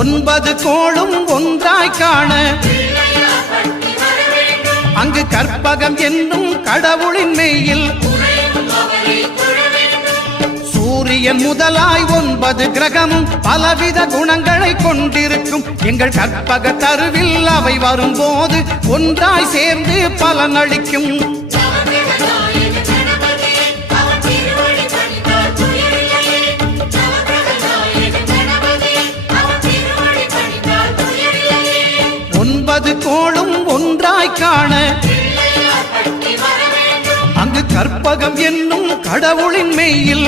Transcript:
9 கோளும் ஒன்றாய் காண அங்கு கற்பகம் என்னும் கடவுளின் மெய்யில் சூரியன் முதலாய் 9 கிரகமும் பலவித குணங்களை கொண்டிருக்கும் எங்கள் கற்பக தருவில் அவை வரும்போது ஒன்றாய் சேர்ந்து பலனளிக்கும். கோளும் ஒன்றாய் காண அங்கு கற்பகம் என்னும் கடவுளின் மெய்யில்